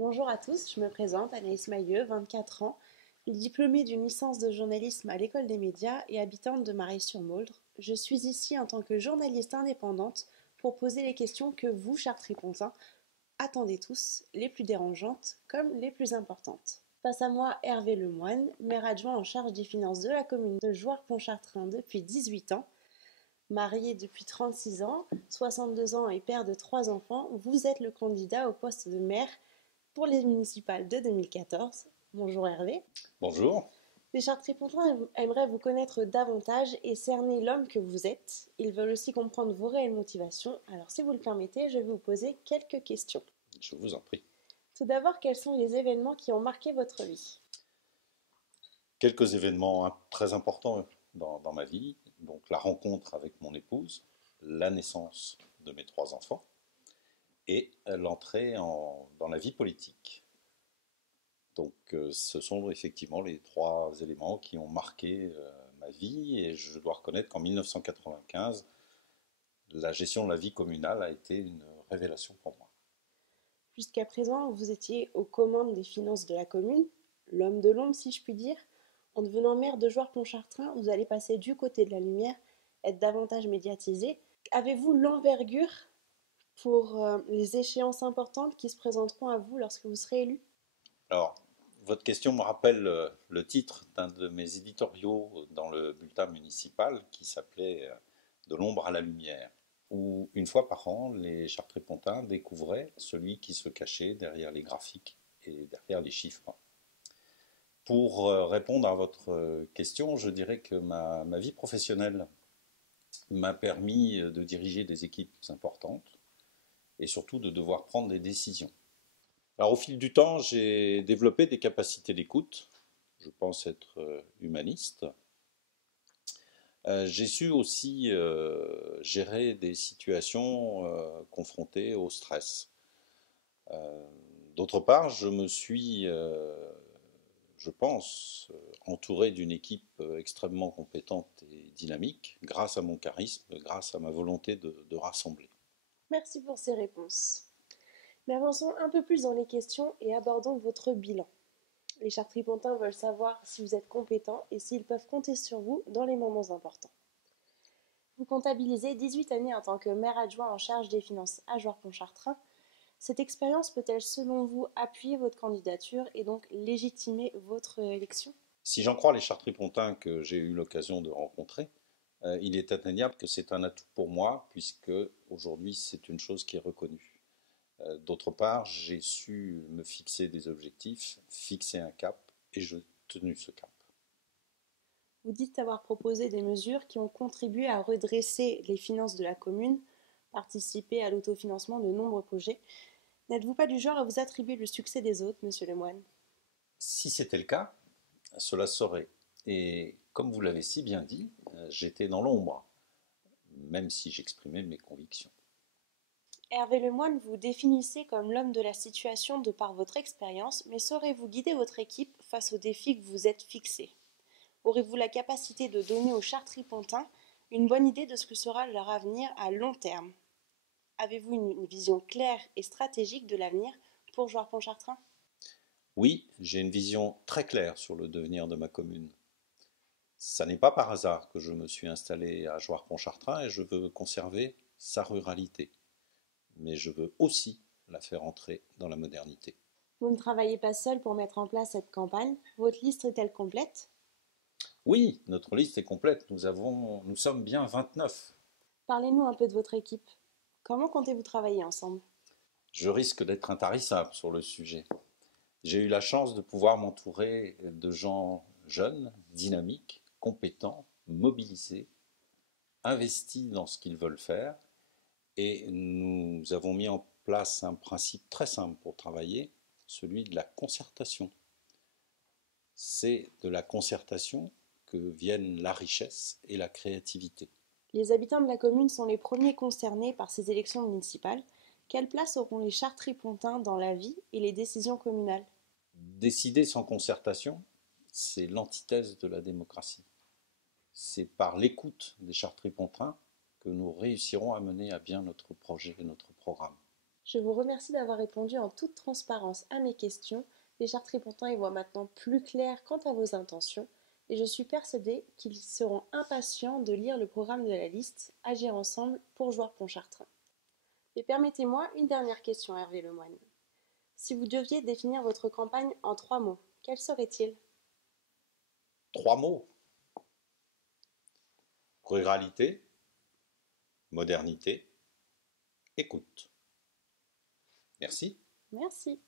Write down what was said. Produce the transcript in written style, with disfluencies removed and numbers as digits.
Bonjour à tous, je me présente, Anaïs Mailleux, 24 ans, diplômée d'une licence de journalisme à l'École des médias et habitante de Marais-sur-Mauldre. Je suis ici en tant que journaliste indépendante pour poser les questions que vous, chers tripontins, attendez tous, les plus dérangeantes comme les plus importantes. Face à moi, Hervé Lemoine, maire adjoint en charge des finances de la commune de Jouarre-Pontchartrain depuis 18 ans. Marié depuis 36 ans, 62 ans et père de 3 enfants, vous êtes le candidat au poste de maire pour les municipales de 2014. Bonjour Hervé. Bonjour. Les Chartres-Tripontins aimeraient vous connaître davantage et cerner l'homme que vous êtes. Ils veulent aussi comprendre vos réelles motivations. Alors si vous le permettez, je vais vous poser quelques questions. Je vous en prie. Tout d'abord, quels sont les événements qui ont marqué votre vie? Quelques événements très importants dans ma vie. Donc la rencontre avec mon épouse, la naissance de mes 3 enfants et l'entrée dans la vie politique. Donc ce sont effectivement les 3 éléments qui ont marqué ma vie et je dois reconnaître qu'en 1995, la gestion de la vie communale a été une révélation pour moi. Jusqu'à présent, vous étiez aux commandes des finances de la commune, l'homme de l'ombre si je puis dire. En devenant maire de Jouarre-Pontchartrain, vous allez passer du côté de la lumière, être davantage médiatisé. Avez-vous l'envergure pour les échéances importantes qui se présenteront à vous lorsque vous serez élu? Alors, votre question me rappelle le titre d'un de mes éditoriaux dans le bulletin municipal qui s'appelait De l'ombre à la lumière, où une fois par an, les Chartreux-Pontins découvraient celui qui se cachait derrière les graphiques et derrière les chiffres. Pour répondre à votre question, je dirais que ma vie professionnelle m'a permis de diriger des équipes importantes et surtout de devoir prendre des décisions. Alors, au fil du temps, j'ai développé des capacités d'écoute. Je pense être humaniste. J'ai su aussi gérer des situations confrontées au stress. Euh, D'autre part, je me suis, je pense, entouré d'une équipe extrêmement compétente et dynamique grâce à mon charisme, grâce à ma volonté de rassembler. Merci pour ces réponses. Mais avançons un peu plus dans les questions et abordons votre bilan. Les Chartripontins veulent savoir si vous êtes compétent et s'ils peuvent compter sur vous dans les moments importants. Vous comptabilisez 18 années en tant que maire adjoint en charge des finances à Jouarre-Pontchartrain. Cette expérience peut-elle, selon vous, appuyer votre candidature et donc légitimer votre élection? Si j'en crois les Chartreux-Pontins que j'ai eu l'occasion de rencontrer, il est indéniable que c'est un atout pour moi, puisque aujourd'hui c'est une chose qui est reconnue. D'autre part, j'ai su me fixer des objectifs, fixer un cap, et j'ai tenu ce cap. Vous dites avoir proposé des mesures qui ont contribué à redresser les finances de la commune, participer à l'autofinancement de nombreux projets. N'êtes-vous pas du genre à vous attribuer le succès des autres, monsieur Lemoine? Si c'était le cas, cela serait. Et comme vous l'avez si bien dit, j'étais dans l'ombre, même si j'exprimais mes convictions. Hervé Lemoine vous définissez comme l'homme de la situation de par votre expérience, mais saurez-vous guider votre équipe face aux défis que vous vous êtes fixés? Aurez-vous la capacité de donner aux Chartripontins une bonne idée de ce que sera leur avenir à long terme? Avez-vous une vision claire et stratégique de l'avenir pour Jouarre-Pontchartrain? Oui, j'ai une vision très claire sur le devenir de ma commune. Ça n'est pas par hasard que je me suis installé à Jouarre-Pontchartrain et je veux conserver sa ruralité. Mais je veux aussi la faire entrer dans la modernité. Vous ne travaillez pas seul pour mettre en place cette campagne. Votre liste est-elle complète? Oui, notre liste est complète. Nous sommes bien 29. Parlez-nous un peu de votre équipe. Comment comptez-vous travailler ensemble? Je risque d'être intarissable sur le sujet. J'ai eu la chance de pouvoir m'entourer de gens jeunes, dynamiques, compétents, mobilisés, investis dans ce qu'ils veulent faire. Et nous avons mis en place un principe très simple pour travailler, celui de la concertation. C'est de la concertation que viennent la richesse et la créativité. Les habitants de la commune sont les premiers concernés par ces élections municipales. Quelle place auront les Chartripontins dans la vie et les décisions communales? Décider sans concertation, c'est l'antithèse de la démocratie. C'est par l'écoute des Chartripontins que nous réussirons à mener à bien notre projet et notre programme. Je vous remercie d'avoir répondu en toute transparence à mes questions. Les Chartres-Pontins y voient maintenant plus clair quant à vos intentions et je suis persuadée qu'ils seront impatients de lire le programme de la liste Agir ensemble pour Joueurs Pontchartrain. Et permettez-moi une dernière question, Hervé Lemoine. Si vous deviez définir votre campagne en 3 mots, quels seraient-ils? 3 mots. Ruralité, modernité, écoute. Merci. Merci.